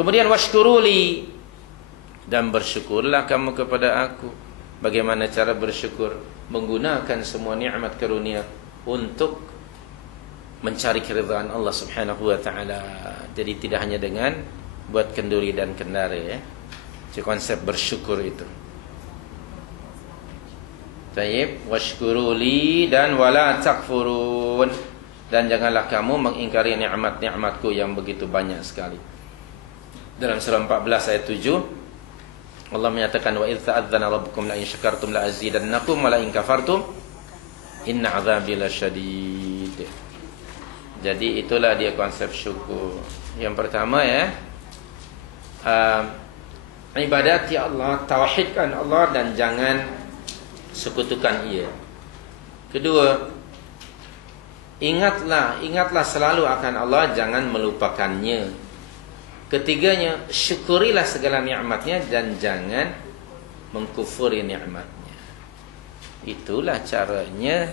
Kemudian washkuruli, dan bersyukurlah kamu kepada aku. Bagaimana cara bersyukur? Menggunakan semua nikmat karunia untuk mencari keridhaan Allah Subhanahu wa taala. Jadi tidak hanya dengan buat kenduri dan kendara ya. Jadi konsep bersyukur itu. Tayyib, washkuruli dan wala takfurun, dan janganlah kamu mengingkari nikmat-nikmatku yang begitu banyak sekali. Dalam surah 14 ayat 7 Allah menyatakan wa idz ta'adzana rabbukum la in syakartum la azidannakum wa la in kafartum inna 'adzabi lasyadid. Jadi itulah dia konsep syukur. Yang pertama ya, ibadati Allah, tauhidkan Allah dan jangan sekutukan Ia. Kedua, ingatlah selalu akan Allah, jangan melupakannya. Ketiganya, syukurilah segala nikmatnya dan jangan mengkufuri nikmatnya. Itulah caranya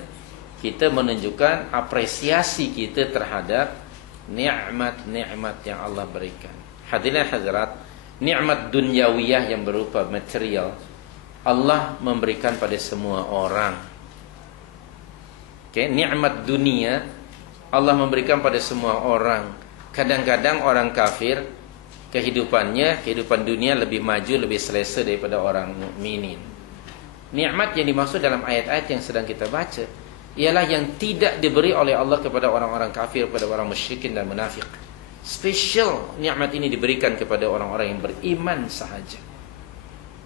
kita menunjukkan apresiasi kita terhadap nikmat-nikmat yang Allah berikan. Hadirin hadirat, nikmat dunyawiyah yang berupa material Allah memberikan pada semua orang. Nikmat dunia Allah memberikan pada semua orang. Kadang-kadang orang kafir kehidupan dunia lebih maju, lebih selesa daripada orang mukminin. Nikmat yang dimaksud dalam ayat-ayat yang sedang kita baca ialah yang tidak diberi oleh Allah kepada orang-orang kafir, kepada orang musyrikin dan munafik. Special nikmat ini diberikan kepada orang-orang yang beriman sahaja.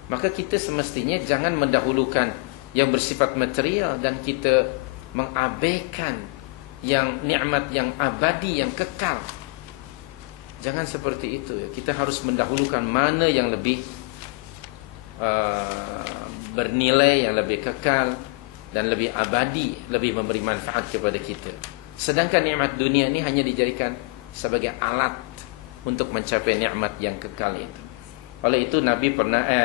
Maka kita semestinya jangan mendahulukan yang bersifat material dan kita mengabaikan yang nikmat yang abadi, yang kekal. Jangan seperti itu ya. Kita harus mendahulukan mana yang lebih bernilai, yang lebih kekal dan lebih abadi, lebih memberi manfaat kepada kita. Sedangkan nikmat dunia ini hanya dijadikan sebagai alat untuk mencapai nikmat yang kekal itu. Oleh itu Nabi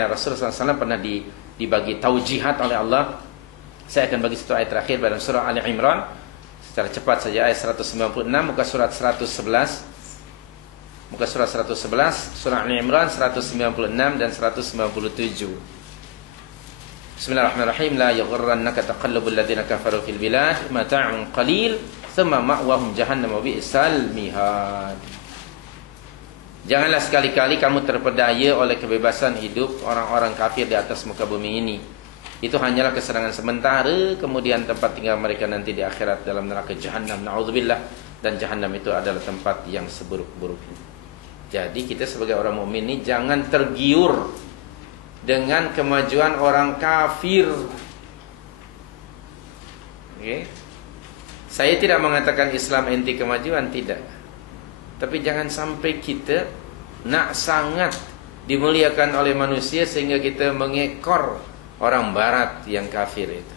Rasulullah SAW pernah dibagi taujihat oleh Allah. Saya akan bagi satu ayat terakhir dalam surah Ali Imran secara cepat saja, ayat 196, muka surat 111. Muka surah 111, surah Al-Imran 196 dan 197. Bismillahirrahmanirrahim. La yaghrannaka taqallubul ladzina kafaru fil bilad mata'un qalil thumma ma'wahum jahannam wa bi'sal mihad. Janganlah sekali-kali kamu terpedaya oleh kebebasan hidup orang-orang kafir di atas muka bumi ini. Itu hanyalah kesenangan sementara, kemudian tempat tinggal mereka nanti di akhirat dalam neraka jahannam. Na'udzubillah. Dan jahannam itu adalah tempat yang seburuk-buruknya. Jadi kita sebagai orang mukmin ini jangan tergiur dengan kemajuan orang kafir. Saya tidak mengatakan Islam anti kemajuan, tidak. Tapi jangan sampai kita nak sangat dimuliakan oleh manusia sehingga kita mengekor orang barat yang kafir itu.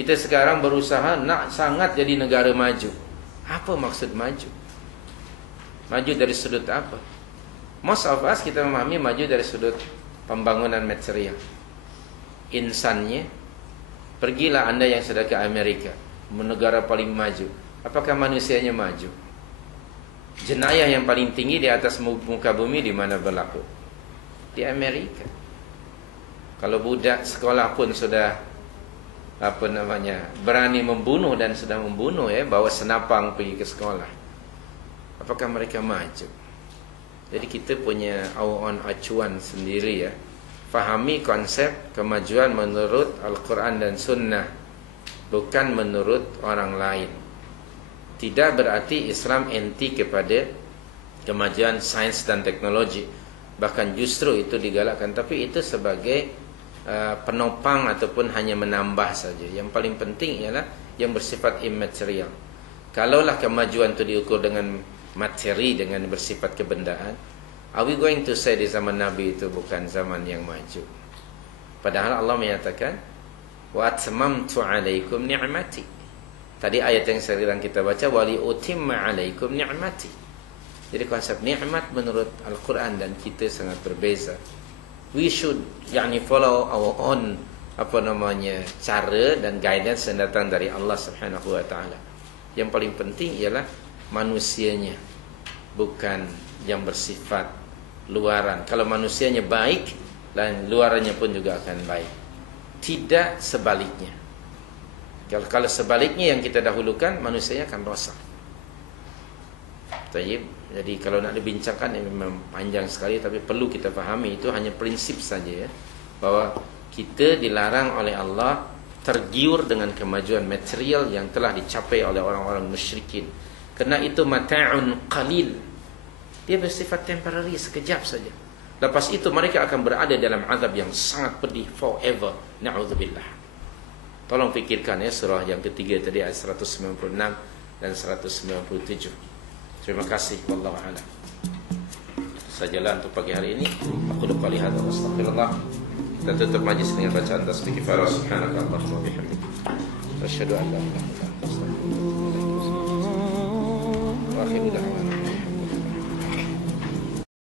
Kita sekarang berusaha nak sangat jadi negara maju. Apa maksud maju? Maju dari sudut apa? Most of us kita memahami maju dari sudut pembangunan material. Insannya, pergilah Anda yang sudah ke Amerika, negara paling maju. Apakah manusianya maju? Jenayah yang paling tinggi di atas muka bumi di mana berlaku? Di Amerika. Kalau budak sekolah pun sudah berani membunuh dan sudah membunuh bawa senapang pergi ke sekolah. Apakah mereka maju? Jadi kita punya our own acuan sendiri ya. Fahami konsep kemajuan menurut Al-Quran dan Sunnah, bukan menurut orang lain. Tidak berarti Islam anti kepada kemajuan sains dan teknologi. Bahkan justru itu digalakkan. Tapi itu sebagai penopang ataupun hanya menambah saja. Yang paling penting ialah yang bersifat immaterial. Kalaulah kemajuan itu diukur dengan materi, dengan bersifat kebendaan, are we going to say di zaman Nabi itu bukan zaman yang maju? Padahal Allah menyatakan wa atmamtu alaikum ni'mati. Tadi ayat yang sering kita baca wali utimma alaikum ni'mati. Jadi konsep nikmat menurut Al-Quran dan kita sangat berbeza. We should follow our own cara dan guidance yang datang dari Allah Subhanahu wa taala. Yang paling penting ialah manusianya. bukan yang bersifat luaran. Kalau manusianya baik, dan luarannya pun juga akan baik. Tidak sebaliknya. Kalau sebaliknya yang kita dahulukan, manusianya akan rosak. Jadi kalau nak dibincangkan ini memang panjang sekali, tapi perlu kita fahami itu hanya prinsip saja ya, bahwa kita dilarang oleh Allah tergiur dengan kemajuan material yang telah dicapai oleh orang-orang musyrikin. Kerana itu mata'un qalil. Dia bersifat temporary, sekejap saja. Lepas itu mereka akan berada dalam azab yang sangat pedih forever. Na'udzubillah. Tolong fikirkan ya surah yang ketiga tadi ayat 196 dan 197. Terima kasih, wallahu a'lam. Sajalah untuk pagi hari ini. Aku qouli hadza wa astaghfirullah. Kita tutup majlis dengan bacaan tasbih kifarah subhanaka Allahumma wa bihamdika asyhadu an la ilaha illa anta astaghfiruka wa atubu ilaik. Wa akhiru da'wana